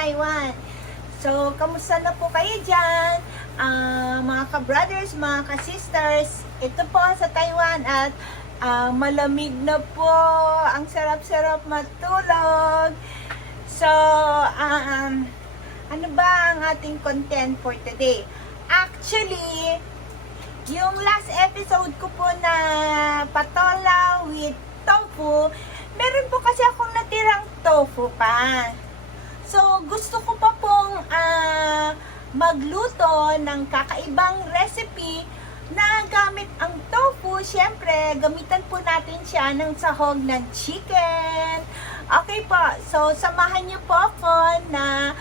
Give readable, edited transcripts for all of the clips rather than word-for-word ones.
Taiwan. So, kamusta na po kayo dyan? Mga ka-brothers, mga ka-sisters, ito po sa Taiwan at malamig na po. Ang sarap-sarap matulog. So, ano ba ang ating content for today? Actually, yung last episode ko po na patola with tofu, meron po kasi akong natirang tofu pa. So, gusto ko pa pong magluto ng kakaibang recipe na gamit ang tofu. Siyempre, gamitan po natin siya ng sahog ng chicken. Okay po, so samahan niyo po ako na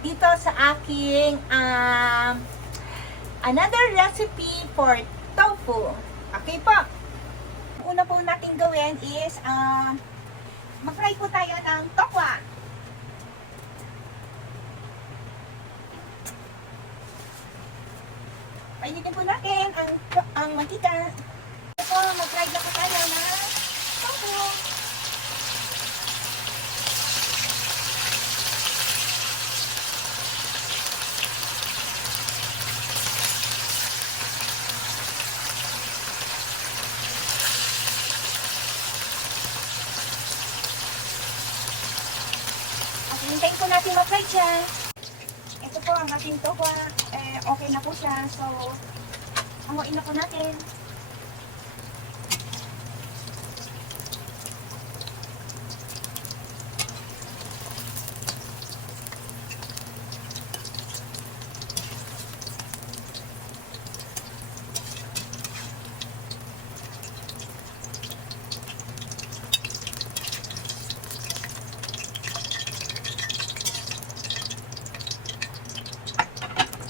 dito sa aking another recipe for tofu. Okay po. Una po natin gawin is mag-fry po tayo ng tokwa. Painitin po natin ang mantika. Ito, mag-fry na po tayo ng tofu. At hintayin po natin mag-fry siya. Ito po ang ating tokwa. Okay na po siya. So, hanguin na po natin.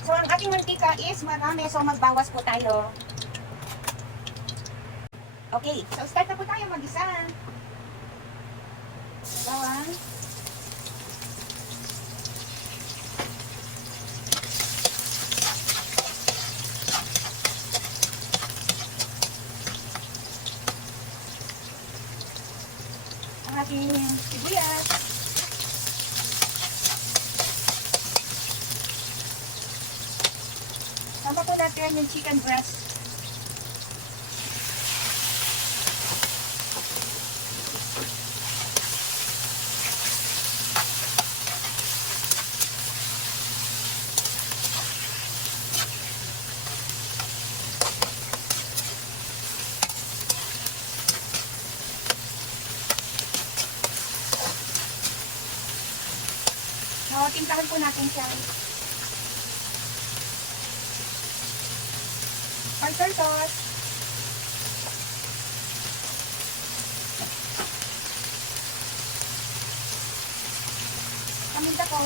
So, ang ating mantika is marami. So, magbawas po tayo. Okay. So, start na po tayo mag-isa. Bawang. Ang ating sibuyas. Sama po natin yung chicken breast. So, timplahan po natin siya. Oyster sauce. Paminta po.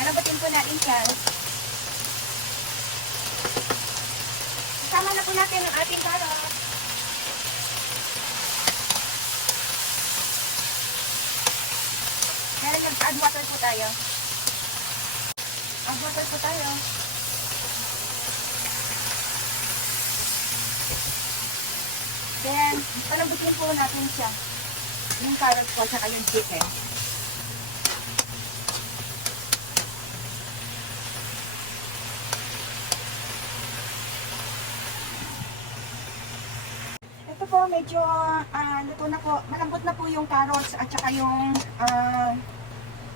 Palabatin po natin siya. Isama na po natin ang ating carrot. Kaya nag-add water po tayo. Add water po tayo. Then, palabatin po natin siya. Yung carrot po, saka yung chicken. Ito po, medyo luto na po. Malambot na po yung carrots at saka yung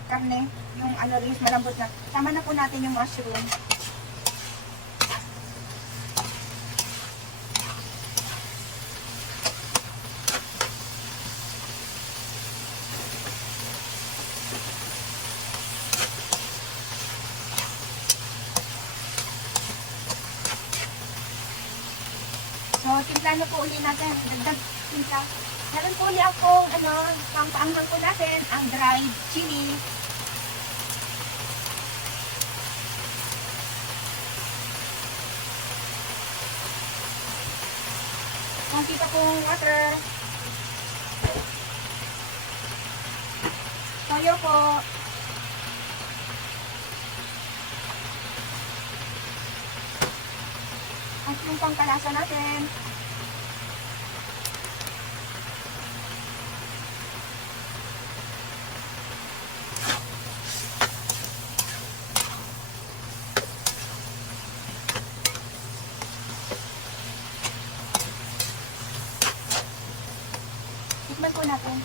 karne. Yung ano rin, malambot na. Tama na po natin yung mushroom. So, timpla na po uli natin. Dagdag timpla. Meron po uli akong, pampaanghang po natin, ang dried chili. Konti pa pong water. Toyo po. At yung pangkalasa natin. Tikman po natin.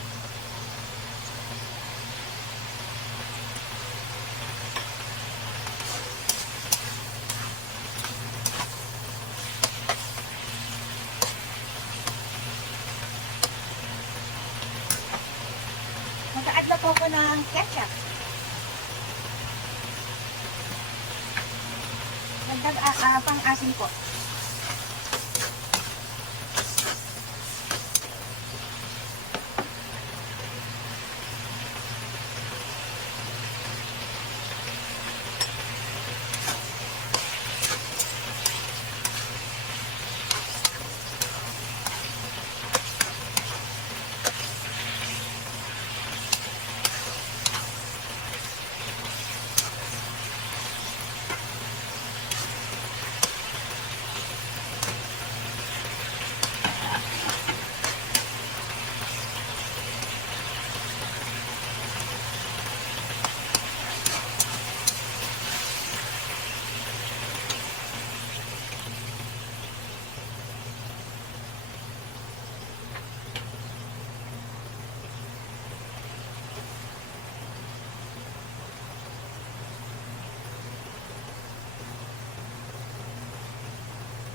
Mag-add na po ako ng ketchup. Dagdag pang-asin po.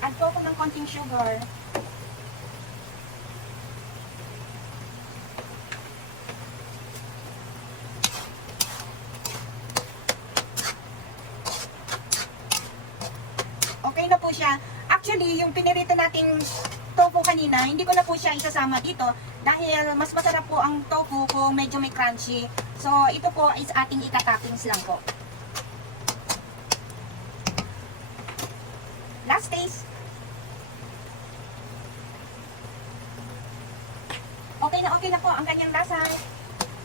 Add po ako ng konting sugar. Okay na po siya. Actually, yung pinirito nating tofu kanina, hindi ko na po siya isasama dito dahil mas masarap po ang tofu kung medyo may crunchy. So, ito po is ating ika-toppings lang po. Last taste. Okay na po ang kanyang lasa.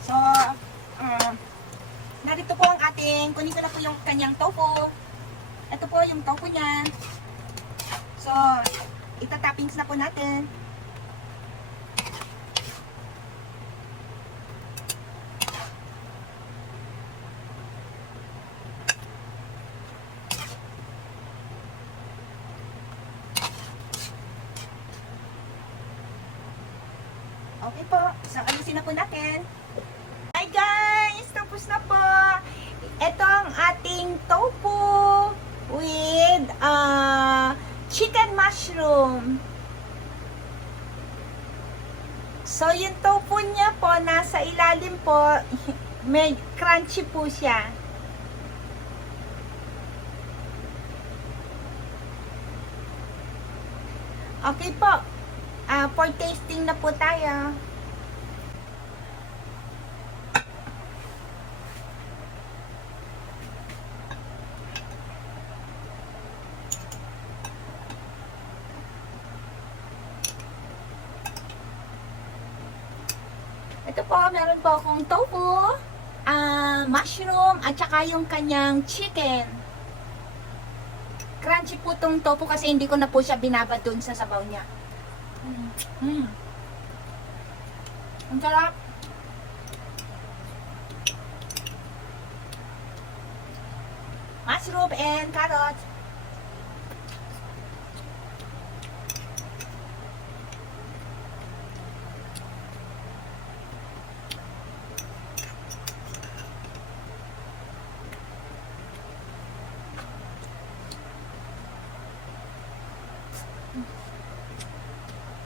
So, narito po ang ating, kunin ko na po yung kanyang tofu. Ito po yung tofu niya. So, ita-toppings na po natin. Okay po. So, ayusin na po natin. Hi guys! Tapos na po. Ito ang ating tofu with chicken mushroom. So, yung tofu niya po, nasa ilalim po, may crunchy po siya. Okay po. For tasting na po tayo. Ito po, meron po akong tofu, mushroom, at saka yung kanyang chicken. Crunchy po tong tofu kasi hindi ko na po siya binabad dun sa sabaw niya. Ang sarap. Mushroom and carrots.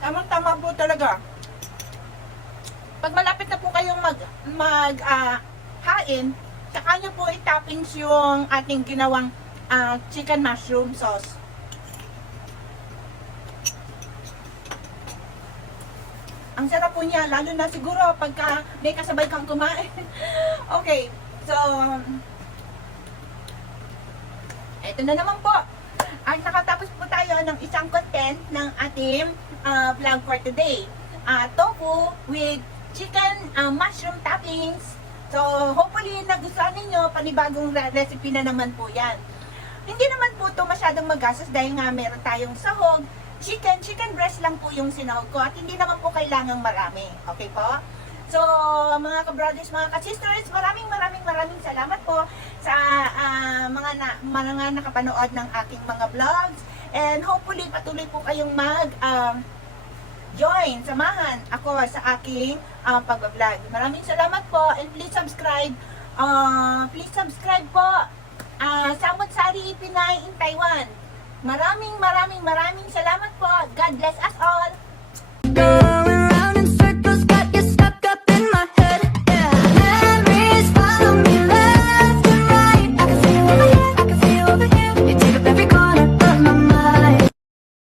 Tamang-tama po talaga. Pag malapit na po kayong hain, saka nyo po i-toppings yung ating ginawang chicken mushroom sauce. Ang sarap po niya, lalo na siguro pagka may kasabay kang kumain. Okay, so eto na naman po. Ay, nakatapos po tayo ng isang content ng ating vlog for today. Tofu with chicken mushroom toppings. So, hopefully, nagustuhan ninyo, panibagong recipe na naman po yan. Hindi naman po ito masyadong magastos dahil nga meron tayong sahog, chicken breast lang po yung sinahog ko at hindi naman po kailangang marami. Okay po? So, mga ka-brothers, mga ka-sisters, maraming salamat po sa mga nakapanood ng aking mga vlogs. And hopefully, patuloy po kayong join, samahan ako sa aking pag-vlog. Maraming salamat po and please subscribe. Please subscribe po Samot Sari Pinay in Taiwan. Maraming salamat po. God bless us all.